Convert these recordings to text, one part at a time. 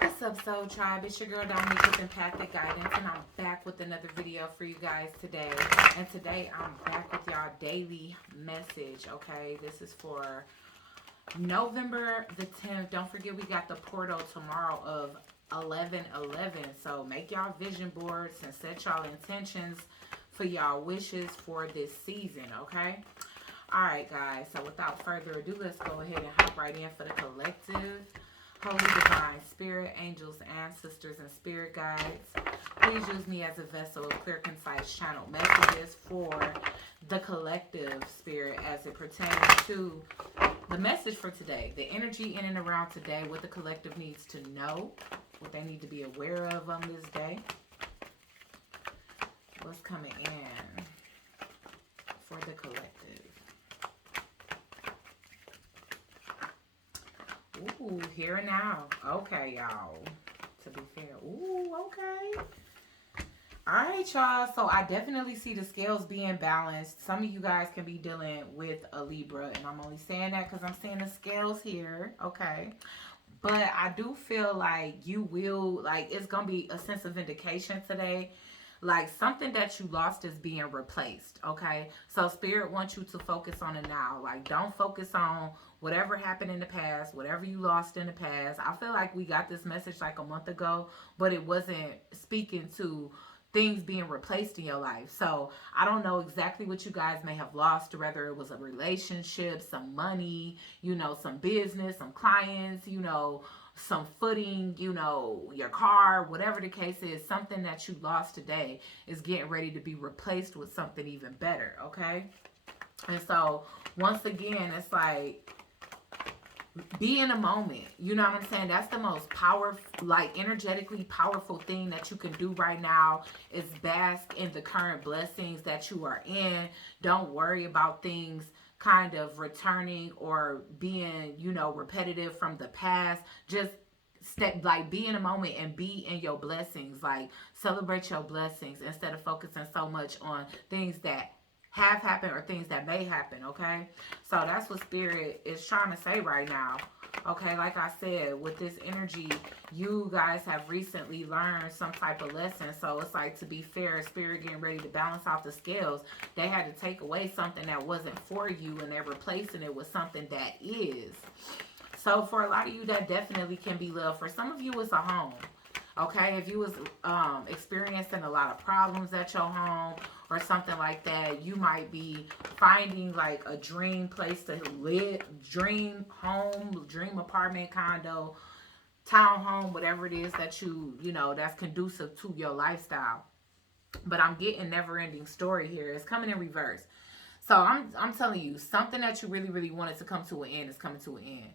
What's up, Soul Tribe? It's your girl Dominique with Empathic Guidance, and I'm back with another video for you guys today. And today I'm back with y'all daily message, okay? This is for November the 10th. Don't forget we got the portal tomorrow of 11/11. So make y'all vision boards and set y'all intentions for y'all wishes for this season, okay? Alright, guys. So without further ado, let's go ahead and hop right in for the collective. Holy Divine Spirit, angels, ancestors, and spirit guides, please use me as a vessel of clear, concise channel messages for the collective spirit as it pertains to the message for today, the energy in and around today, what the collective needs to know, what they need to be aware of on this day, what's coming in for the collective. Ooh, here and now. Okay, y'all. To be fair. Ooh, okay. Alright, y'all. So I definitely see the scales being balanced. Some of you guys can be dealing with a Libra. And I'm only saying that because I'm seeing the scales here. Okay. But I do feel like you will, like, it's going to be a sense of vindication today. Like something that you lost is being replaced, okay? So spirit wants you to focus on it now. Like don't focus on whatever happened in the past, whatever you lost in the past. I feel like we got this message like a month ago, but it wasn't speaking to things being replaced in your life. So I don't know exactly what you guys may have lost, whether it was a relationship, some money, you know, some business, some clients, you know, some footing, you know, your car, whatever the case is, something that you lost today is getting ready to be replaced with something even better, okay? And so once again, it's like, be in a moment. You know what I'm saying? That's the most powerful, like energetically powerful thing that you can do right now is bask in the current blessings that you are in. Don't worry about things kind of returning or being, you know, repetitive from the past. Just step, like be in a moment and be in your blessings. Like celebrate your blessings instead of focusing so much on things that have happened or things that may happen, okay? So that's what spirit is trying to say right now. Okay, like I said, with this energy, you guys have recently learned some type of lesson. So it's like, to be fair, spirit getting ready to balance out the scales. They had to take away something that wasn't for you and they're replacing it with something that is. So for a lot of you, that definitely can be love. For some of you, it's a home. Okay, if you was experiencing a lot of problems at your home or something like that, you might be finding like a dream place to live, dream home, dream apartment, condo, townhome, whatever it is that you know, that's conducive to your lifestyle. But I'm getting never-ending story here. It's coming in reverse. So I'm telling you, something that you really wanted to come to an end is coming to an end.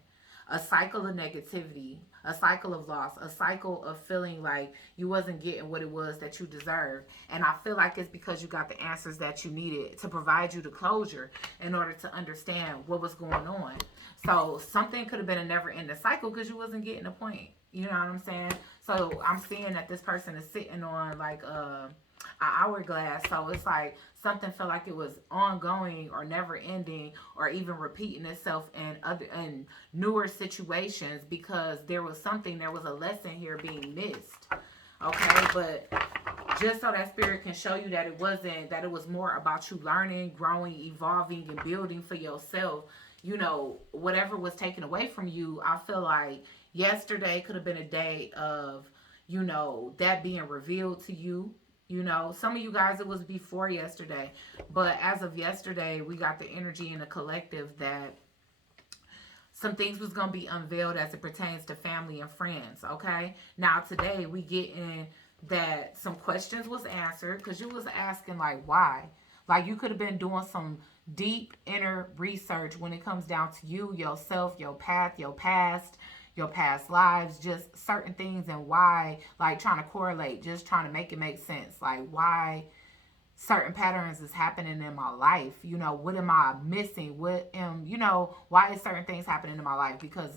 A cycle of negativity, a cycle of loss, a cycle of feeling like you wasn't getting what it was that you deserved. And I feel like it's because you got the answers that you needed to provide you the closure in order to understand what was going on. So something could have been a never-ending cycle because you wasn't getting a point. You know what I'm saying? So I'm seeing that this person is sitting on like an hourglass. So it's like something felt like it was ongoing or never ending or even repeating itself in other and newer situations because there was a lesson here being missed. Okay, but just so that spirit can show you that it wasn't, that it was more about you learning, growing, evolving, and building for yourself. You know, whatever was taken away from you, I feel like yesterday could have been a day of, you know, that being revealed to you. You know, some of you guys, it was before yesterday. But as of yesterday, we got the energy in the collective that some things was going to be unveiled as it pertains to family and friends, okay? Now, today, we get in that some questions was answered because you was asking, like, why? Like, you could have been doing some deep inner research when it comes down to you, yourself, your path, your past lives, just certain things and why, like trying to correlate, just trying to make it make sense. Like why certain patterns is happening in my life. You know, what am I missing? You know, why is certain things happening in my life? Because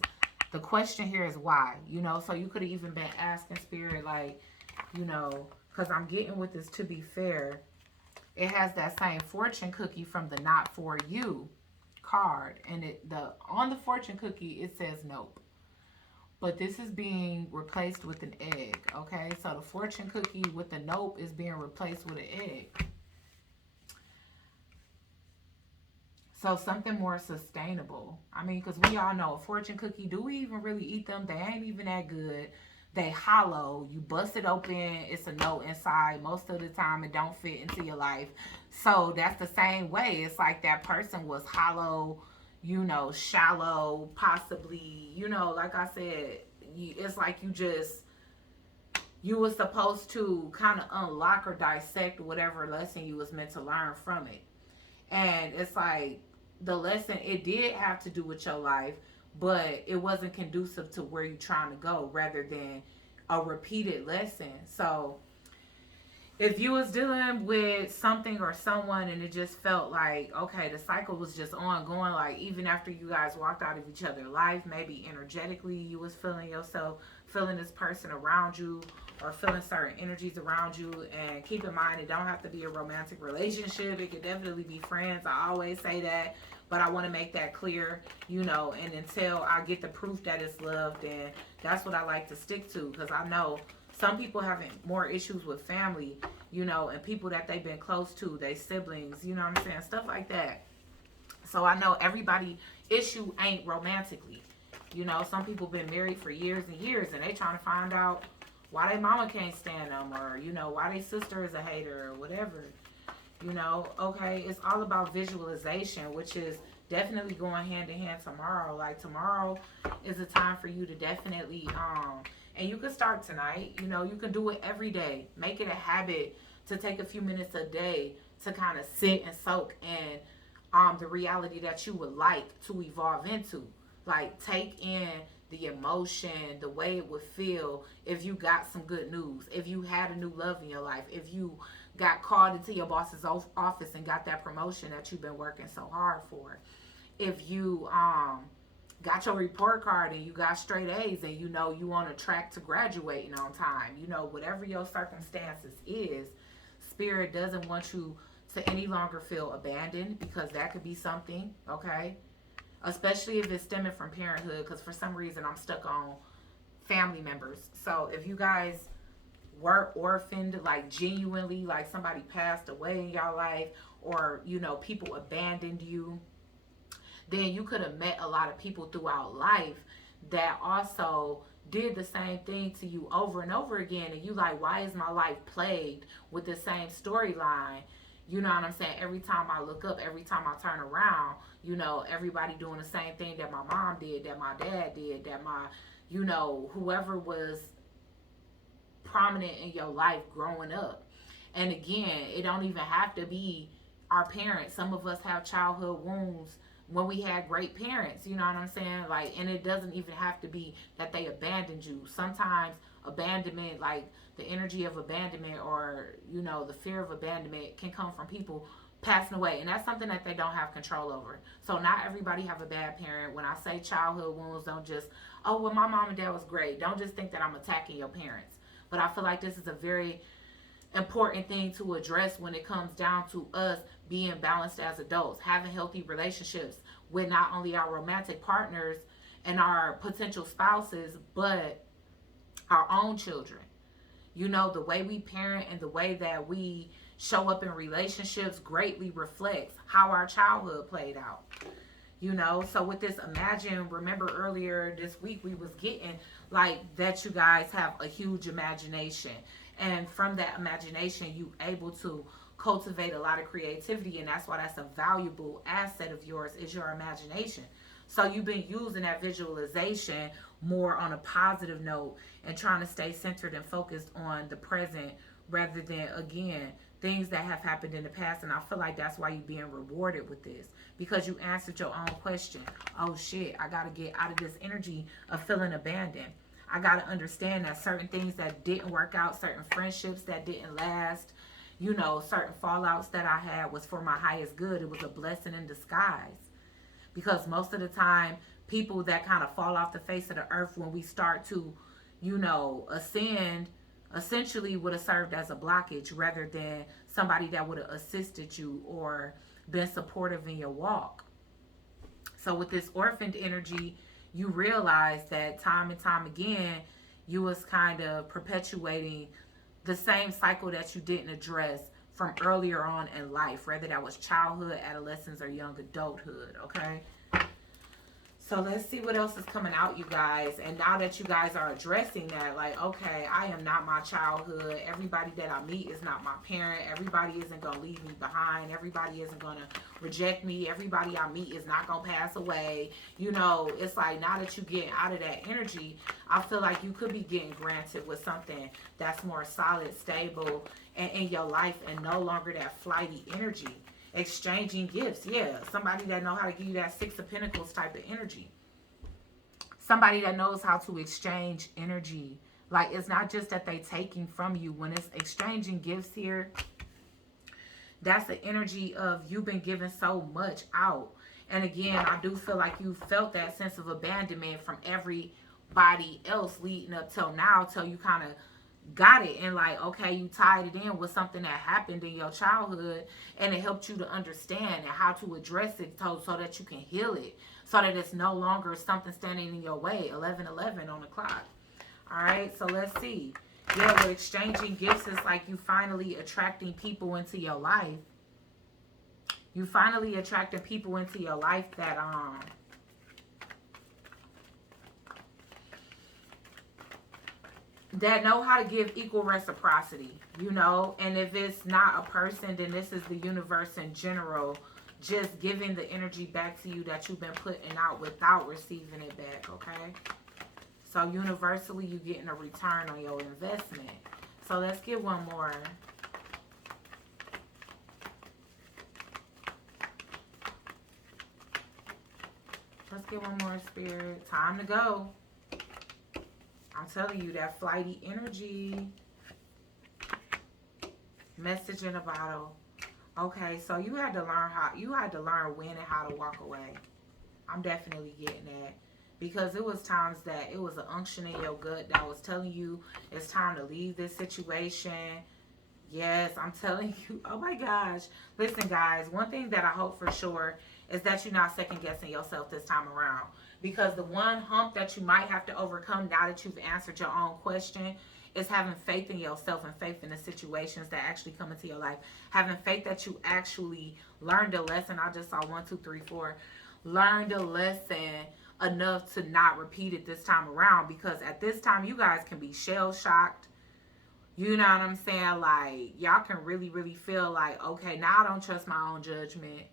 the question here is why, you know, so you could have even been asking spirit, like, you know, because I'm getting with this, to be fair, it has that same fortune cookie from the not for you card. And on the fortune cookie, it says nope. But this is being replaced with an egg, okay? So the fortune cookie with the nope is being replaced with an egg. So something more sustainable. I mean, because we all know a fortune cookie, do we even really eat them? They ain't even that good. They hollow. You bust it open, it's a note inside. Most of the time, it don't fit into your life. So that's the same way. It's like that person was hollow, shallow, possibly, like I said, it's like you were supposed to kind of unlock or dissect whatever lesson you was meant to learn from it. And it's like the lesson, it did have to do with your life, but it wasn't conducive to where you're trying to go, rather than a repeated lesson. So if you was dealing with something or someone and it just felt like, okay, the cycle was just ongoing, like even after you guys walked out of each other's life, maybe energetically you was feeling yourself, feeling this person around you, or feeling certain energies around you. And keep in mind, it don't have to be a romantic relationship. It could definitely be friends. I always say that, but I want to make that clear, and until I get the proof that it's love, then that's what I like to stick to, because I know some people having more issues with family, and people that they've been close to, they siblings, you know what I'm saying? Stuff like that. So I know everybody issue ain't romantically. Some people been married for years and years, and they trying to find out why their mama can't stand them, or, why their sister is a hater, or whatever. Okay, it's all about visualization, which is definitely going hand in hand tomorrow. Like tomorrow is a time for you to definitely and you can start tonight. You can do it every day. Make it a habit to take a few minutes a day to kind of sit and soak in the reality that you would like to evolve into. Like take in the emotion, the way it would feel if you got some good news, if you had a new love in your life, if you got called into your boss's office and got that promotion that you've been working so hard for, if you got your report card and you got straight A's, and you on a track to graduating on time, whatever your circumstances is, spirit doesn't want you to any longer feel abandoned, because that could be something, okay? Especially if it's stemming from parenthood, because for some reason I'm stuck on family members. So if you guys were orphaned, like genuinely, like somebody passed away in your life, or people abandoned you, then you could have met a lot of people throughout life that also did the same thing to you over and over again, and you like, why is my life plagued with the same storyline? You know what I'm saying? Every time I look up, every time I turn around, everybody doing the same thing that my mom did, that my dad did, that my, whoever was prominent in your life growing up. And again, it don't even have to be our parents. Some of us have childhood wounds when we had great parents, you know what I'm saying? Like, and it doesn't even have to be that they abandoned you. Sometimes abandonment, like the energy of abandonment, or the fear of abandonment, can come from people passing away, and that's something that they don't have control over. So not everybody have a bad parent. When I say childhood wounds, don't just, oh well, my mom and dad was great, don't just think that I'm attacking your parents. But I feel like this is a very important thing to address when it comes down to us being balanced as adults, having healthy relationships with not only our romantic partners and our potential spouses, but our own children. The way we parent and the way that we show up in relationships greatly reflects how our childhood played out. So with this, imagine, remember earlier this week we was getting like that you guys have a huge imagination, and from that imagination you able to cultivate a lot of creativity, and that's why that's a valuable asset of yours, is your imagination. So you've been using that visualization more on a positive note, and trying to stay centered and focused on the present, rather than, again, things that have happened in the past. And I feel like that's why you're being rewarded with this, because you answered your own question. Oh shit, I gotta get out of this energy of feeling abandoned. I gotta understand that certain things that didn't work out, certain friendships that didn't last, certain fallouts that I had, was for my highest good. It was a blessing in disguise. Because most of the time, people that kind of fall off the face of the earth when we start to, ascend, essentially would have served as a blockage, rather than somebody that would have assisted you or been supportive in your walk. So with this orphaned energy, you realize that time and time again, you was kind of perpetuating the same cycle that you didn't address from earlier on in life, whether that was childhood, adolescence, or young adulthood, okay? So let's see what else is coming out, you guys. And now that you guys are addressing that, like, okay, I am not my childhood. Everybody that I meet is not my parent. Everybody isn't going to leave me behind. Everybody isn't going to reject me. Everybody I meet is not going to pass away. You know, it's like now that you get out of that energy, I feel like you could be getting granted with something that's more solid, stable, and in your life, and no longer that flighty energy. Exchanging gifts, yeah. Somebody that know how to give you that Six of Pentacles type of energy. Somebody that knows how to exchange energy. Like, it's not just that they taking from you. When it's exchanging gifts here, that's the energy of you've been giving so much out. And again, I do feel like you felt that sense of abandonment from everybody else leading up till now, till you kind of got it, and like, okay, you tied it in with something that happened in your childhood, and it helped you to understand and how to address it, so that you can heal it, so that it's no longer something standing in your way. 11:11 on the clock. All right, so let's see. Yeah, with exchanging gifts, it's like you finally attracting people into your life. You finally attracting people into your life that know how to give equal reciprocity, you know. And if it's not a person, then this is the universe in general, just giving the energy back to you that you've been putting out without receiving it back, okay? So universally, you're getting a return on your investment. So let's get one more. Let's get one more, Spirit. Time to go. I'm telling you, that flighty energy. Message in a bottle. Okay, so you had to learn when and how to walk away. I'm definitely getting that. Because it was times that it was an unction in your gut that was telling you it's time to leave this situation. Yes, I'm telling you. Oh my gosh. Listen, guys, one thing that I hope for sure is that you're not second guessing yourself this time around. Because the one hump that you might have to overcome now that you've answered your own question is having faith in yourself and faith in the situations that actually come into your life. Having faith that you actually learned a lesson. I just saw 1, 2, 3, 4. Learned a lesson enough to not repeat it this time around. Because at this time, you guys can be shell shocked. You know what I'm saying? Like, y'all can really, really feel like, okay, now I don't trust my own judgment.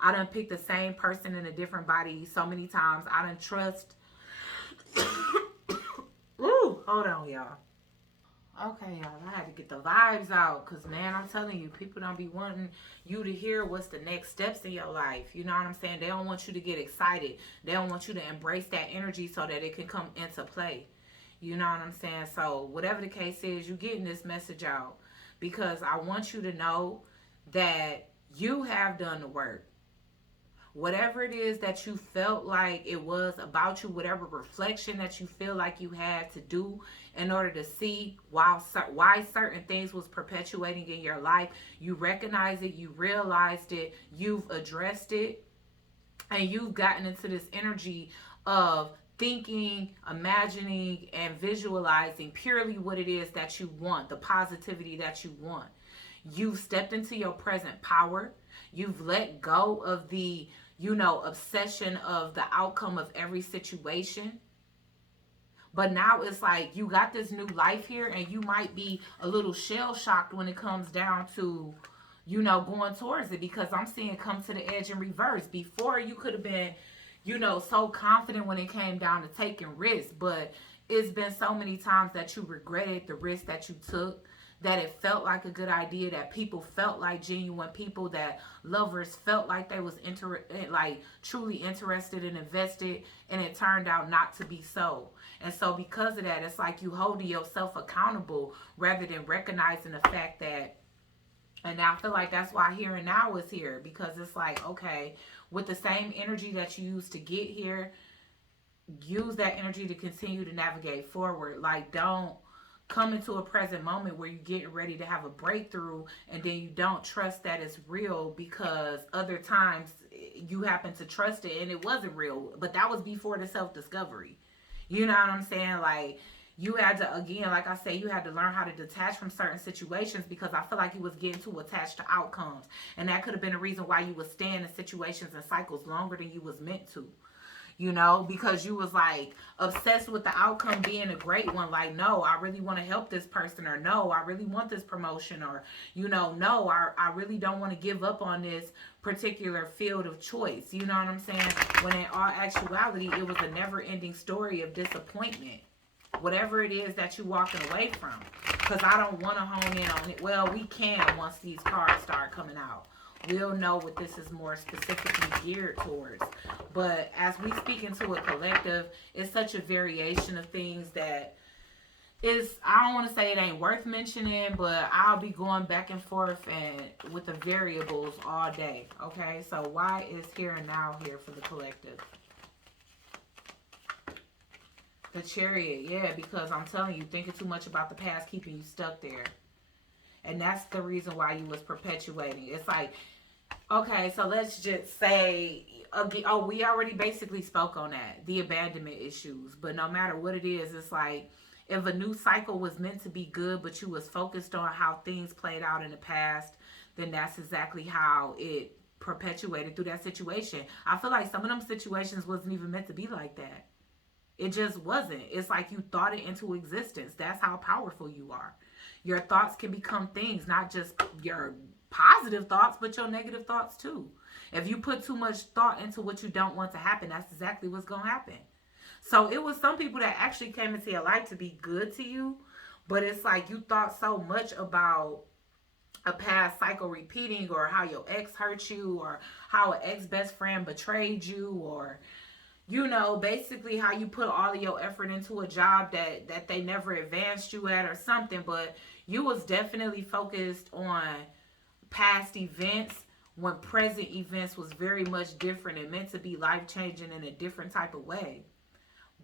I done picked the same person in a different body so many times. I done trust. Ooh, hold on, y'all. Okay, y'all, I had to get the vibes out. Because, man, I'm telling you, people don't be wanting you to hear what's the next steps in your life. You know what I'm saying? They don't want you to get excited. They don't want you to embrace that energy so that it can come into play. You know what I'm saying? So whatever the case is, you're getting this message out because I want you to know that you have done the work. Whatever it is that you felt like it was about you, whatever reflection that you feel like you had to do in order to see why certain things was perpetuating in your life, you recognize it, you realized it, you've addressed it, and you've gotten into this energy of thinking, imagining, and visualizing purely what it is that you want, the positivity that you want. You've stepped into your present power. You've let go of the, obsession of the outcome of every situation. But now it's like you got this new life here, and you might be a little shell shocked when it comes down to, going towards it, because I'm seeing come to the edge in reverse. Before, you could have been, so confident when it came down to taking risks, but it's been so many times that you regretted the risk that you took, that it felt like a good idea, that people felt like genuine people, that lovers felt like they was truly interested and invested, and it turned out not to be so. And so because of that, it's like you holding yourself accountable rather than recognizing the fact that, and I feel like that's why Here and Now is here, because it's like, okay, with the same energy that you used to get here, use that energy to continue to navigate forward. Like, don't come into a present moment where you're getting ready to have a breakthrough, and then you don't trust that it's real because other times you happen to trust it and it wasn't real, but that was before the self-discovery. You know what I'm saying? Like, you had to, again, like I say, you had to learn how to detach from certain situations, because I feel like you was getting too attached to outcomes, and that could have been a reason why you was staying in situations and cycles longer than you was meant to. You know, because you was like obsessed with the outcome being a great one. Like, no, I really want to help this person, or no, I really want this promotion, or, you know, no, I really don't want to give up on this particular field of choice. You know what I'm saying? When in all actuality, it was a never ending story of disappointment. Whatever it is that you walking away from. Because I don't want to hone in on it. Well, we can once these cards start coming out. We'll know what this is more specifically geared towards. But as we speak into a collective, it's such a variation of things that is, I don't want to say it ain't worth mentioning, but I'll be going back and forth and with the variables all day. Okay, so why is here and now here for the collective? The Chariot, yeah, because I'm telling you, thinking too much about the past, keeping you stuck there. And that's the reason why you was perpetuating. It's like, okay, so let's just say, oh, we already basically spoke on that, the abandonment issues. But no matter what it is, it's like, if a new cycle was meant to be good, but you was focused on how things played out in the past, then that's exactly how it perpetuated through that situation. I feel like some of them situations wasn't even meant to be like that. It just wasn't. It's like you thought it into existence. That's how powerful you are. Your thoughts can become things, not just your positive thoughts, but your negative thoughts too. If you put too much thought into what you don't want to happen, that's exactly what's going to happen. So it was some people that actually came into your life to be good to you, but it's like you thought so much about a past cycle repeating, or how your ex hurt you, or how an ex best friend betrayed you, or, you know, basically how you put all of your effort into a job that they never advanced you at or something. But you was definitely focused on past events when present events was very much different and meant to be life-changing in a different type of way.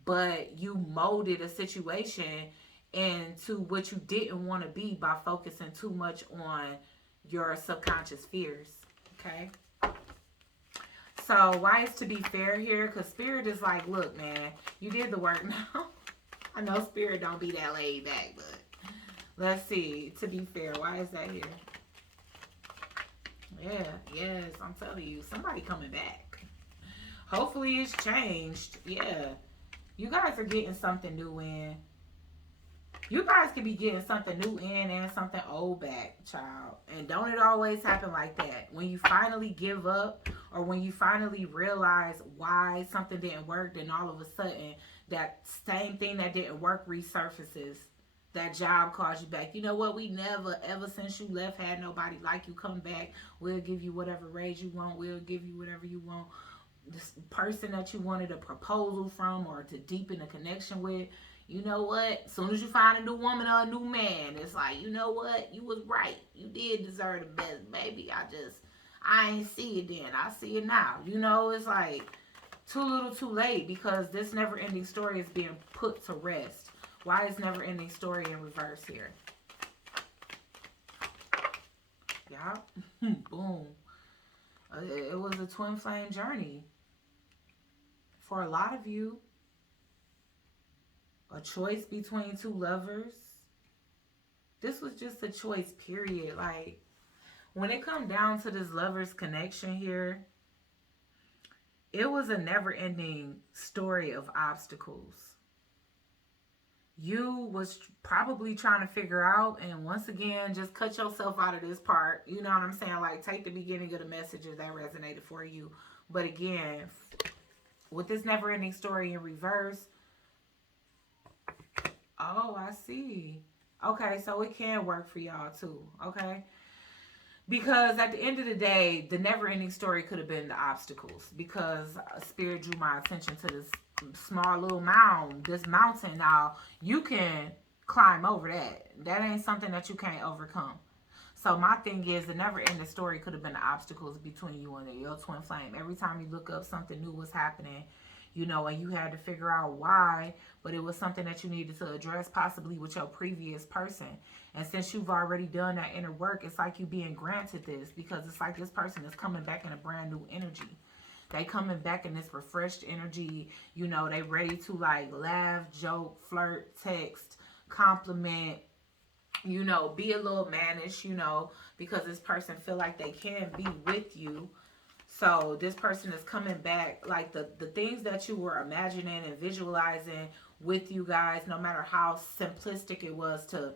But you molded a situation into what you didn't want to be by focusing too much on your subconscious fears. Okay? So why is to be fair here? Because Spirit is like, look, man, you did the work now. I know Spirit don't be that laid back, but let's see. To be fair, why is that here? Yeah, yes, I'm telling you, somebody coming back. Hopefully it's changed. Yeah. You guys are getting something new in. You guys could be getting something new in and something old back, child. And don't it always happen like that? When you finally give up, or when you finally realize why something didn't work, then all of a sudden that same thing that didn't work resurfaces. That job calls you back. You know what? We never, ever since you left, had nobody like you come back. We'll give you whatever raise you want. We'll give you whatever you want. This person that you wanted a proposal from or to deepen a connection with, you know what? As soon as you find a new woman or a new man, it's like, you know what? You was right. You did deserve the best, baby. I ain't see it then. I see it now. You know, it's like too little too late, because this never ending story is being put to rest. Why is never ending story in reverse here? Yeah. Boom. It was a twin flame journey. For a lot of you, a choice between two lovers. This was just a choice, period. Like, when it come down to this lovers connection here, it was a never-ending story of obstacles. You was probably trying to figure out, and once again, just cut yourself out of this part. You know what I'm saying? Like, take the beginning of the messages that resonated for you. But again, with this never-ending story in reverse, oh, I see. Okay, so it can work for y'all too, okay? Because at the end of the day, the never-ending story could have been the obstacles, because Spirit drew my attention to this small little mound, this mountain. Now, you can climb over that. That ain't something that you can't overcome. So my thing is, the never-ending story could have been the obstacles between you and your twin flame. Every time you look up, something new was happening. you know, and you had to figure out why, but it was something that you needed to address possibly with your previous person. And since you've already done that inner work, it's like you being granted this, because it's like this person is coming back in a brand new energy. They coming back in this refreshed energy. You know, they ready to like laugh, joke, flirt, text, compliment, you know, be a little mannish, you know, because this person feel like they can be with you. So this person is coming back, like the things that you were imagining and visualizing with you guys, no matter how simplistic it was to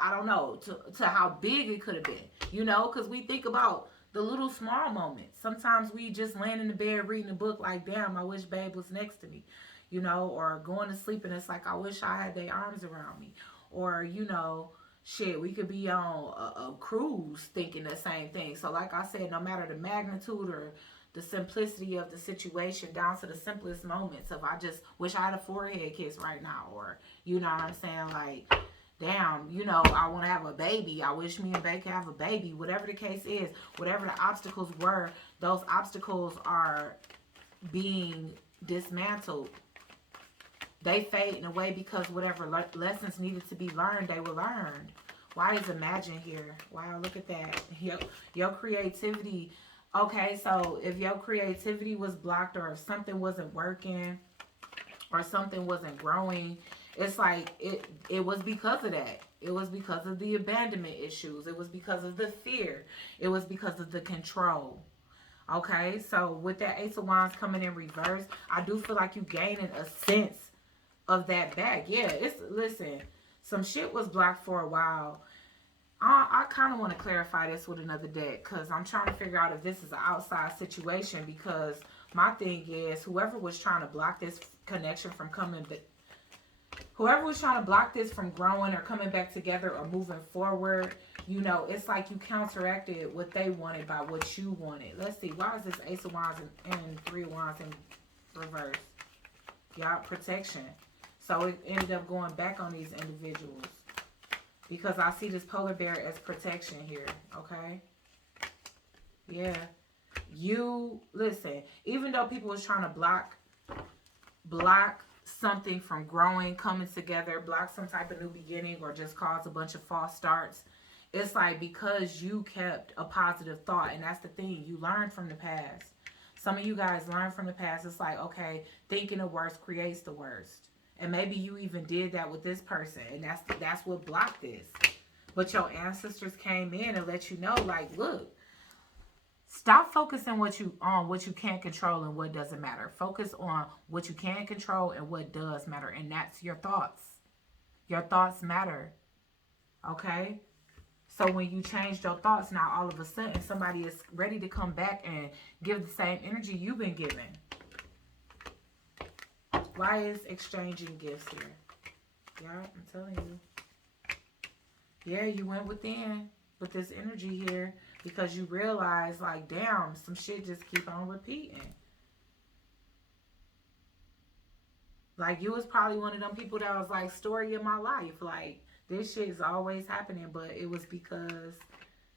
I don't know, to how big it could have been, you know, because we think about the little small moments. Sometimes we just laying in the bed reading a book like, damn, I wish babe was next to me, you know, or going to sleep and it's like, I wish I had their arms around me. Or, you know, shit, we could be on a cruise thinking the same thing. So like I said, no matter the magnitude or the simplicity of the situation, down to the simplest moments of, I just wish I had a forehead kiss right now, or you know what I'm saying, like, damn, you know, I want to have a baby, I wish me and Bae could have a baby, whatever the case is, whatever the obstacles were, those obstacles are being dismantled. They fade away because whatever lessons needed to be learned, they were learned. Why is imagine here? Wow, look at that. Your creativity. Okay, so if your creativity was blocked, or if something wasn't working, or something wasn't growing, it's like it was because of that. It was because of the abandonment issues. It was because of the fear. It was because of the control. Okay, so with that Ace of Wands coming in reverse, I do feel like you gaining a sense of that back. Yeah, it's, listen, some shit was blocked for a while. I kind of want to clarify this with another deck, because I'm trying to figure out if this is an outside situation, because my thing is, whoever was trying to block this connection from coming, whoever was trying to block this from growing or coming back together or moving forward, you know, it's like you counteracted what they wanted by what you wanted. Let's see, why is this Ace of Wands and Three of Wands in reverse? Y'all, protection. So it ended up going back on these individuals, because I see this polar bear as protection here, okay? Yeah. You, listen, even though people was trying to block something from growing, coming together, block some type of new beginning, or just cause a bunch of false starts, it's like, because you kept a positive thought, and that's the thing, you learned from the past. Some of you guys learned from the past. It's like, okay, thinking the worst creates the worst. And maybe you even did that with this person, and that's what blocked this. But your ancestors came in and let you know, like, look, stop focusing on what you can't control and what doesn't matter. Focus on what you can control and what does matter, and that's your thoughts. Your thoughts matter, okay? So when you change your thoughts, now all of a sudden somebody is ready to come back and give the same energy you've been giving. Why is exchanging gifts here? Yeah, I'm telling you. Yeah, you went within with this energy here, because you realize, like, damn, some shit just keep on repeating. Like, you was probably one of them people that was like, story of my life. Like, this shit is always happening, but it was because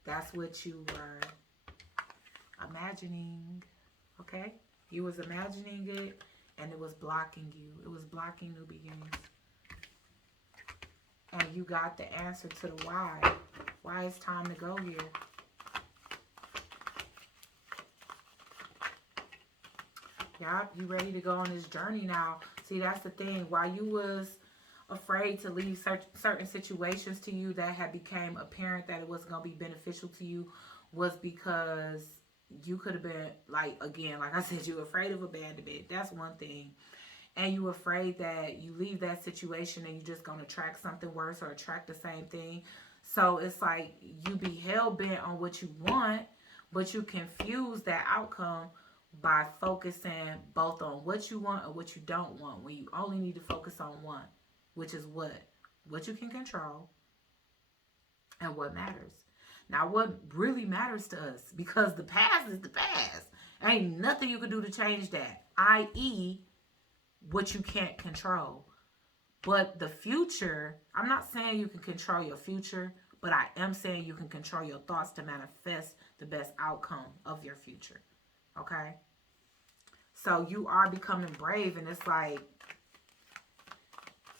that's what you were imagining. Okay? You was imagining it, and it was blocking you. It was blocking new beginnings. And you got the answer to the why. Why it's time to go here. Yup, you ready to go on this journey now. See, that's the thing. While you was afraid to leave certain situations to you that had became apparent that it wasn't going to be beneficial to you, was because you could have been, like, again, like I said, you were afraid of abandonment. That's one thing. And you were afraid that you leave that situation and you're just going to attract something worse or attract the same thing. So it's like you be hell-bent on what you want, but you confuse that outcome by focusing both on what you want and what you don't want, when you only need to focus on one, which is what you can control and what matters. Now, what really matters to us, because the past is the past. Ain't nothing you can do to change that, i.e., what you can't control. But the future, I'm not saying you can control your future, but I am saying you can control your thoughts to manifest the best outcome of your future. Okay? So you are becoming brave, and it's like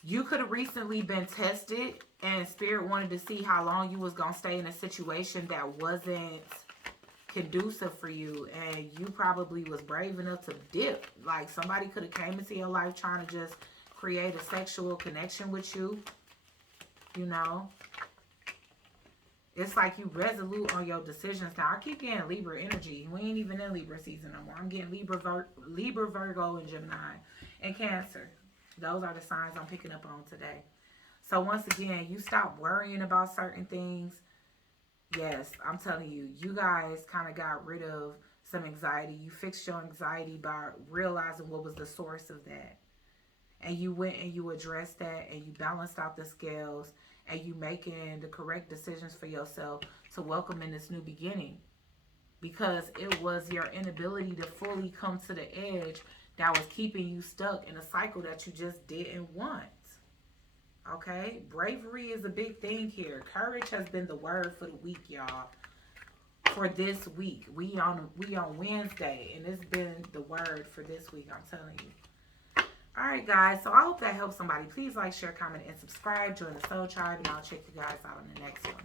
you could have recently been tested, and Spirit wanted to see how long you was going to stay in a situation that wasn't conducive for you, and you probably was brave enough to dip. Like somebody could have came into your life trying to just create a sexual connection with you, you know. It's like you resolute on your decisions. Now, I keep getting Libra energy. We ain't even in Libra season no more. I'm getting Libra, Virgo, and Gemini, and Cancer. Those are the signs I'm picking up on today. So once again, you stop worrying about certain things. Yes, I'm telling you, you guys kind of got rid of some anxiety. You fixed your anxiety by realizing what was the source of that. And you went and you addressed that, and you balanced out the scales, and you making the correct decisions for yourself to welcome in this new beginning. Because it was your inability to fully come to the edge that was keeping you stuck in a cycle that you just didn't want. Okay? Bravery is a big thing here. Courage has been the word for the week, y'all. For this week. We on Wednesday, and it's been the word for this week, I'm telling you. Alright, guys. So I hope that helps somebody. Please like, share, comment, and subscribe. Join the Soul Tribe, and I'll check you guys out on the next one.